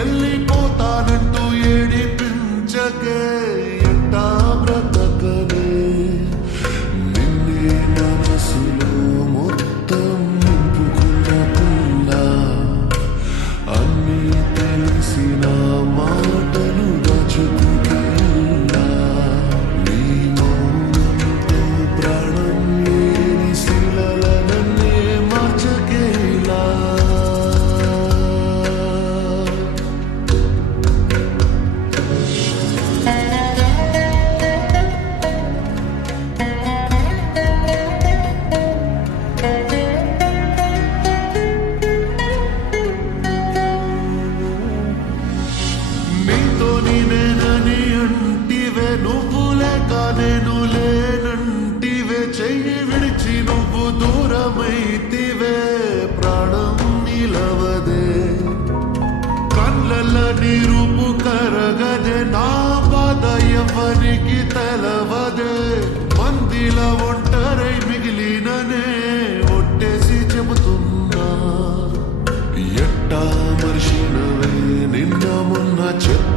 వెళ్ళిపోతానంటూ ఏడిపించకే ఎట్టా బ్రతకనే నిన్నే మనసులో మొత్తం నింపుకున్న పిల్ల అన్నీ తెలిసిన మాటలు దాచుకుంటా నీ మౌనంతో ప్రాణం లేని శిలలనన్నే మార్చకేలా నీతో నేనని అంటివే నువ్వు లేక నేను లేనంటివే చెయ్యి విడిచి నువ్వు దూరమైతివే ప్రాణం నిలవదే కళ్ళల్ల నీరుపు కరగదే నా బాధ ఎవరికి తెలవదే మందిల ఒంటరై మిగిలిననే ఒట్టేసి చెబుతున్నా ఎట్టా మర్చినవే నిన్న మొన్న చెప్ప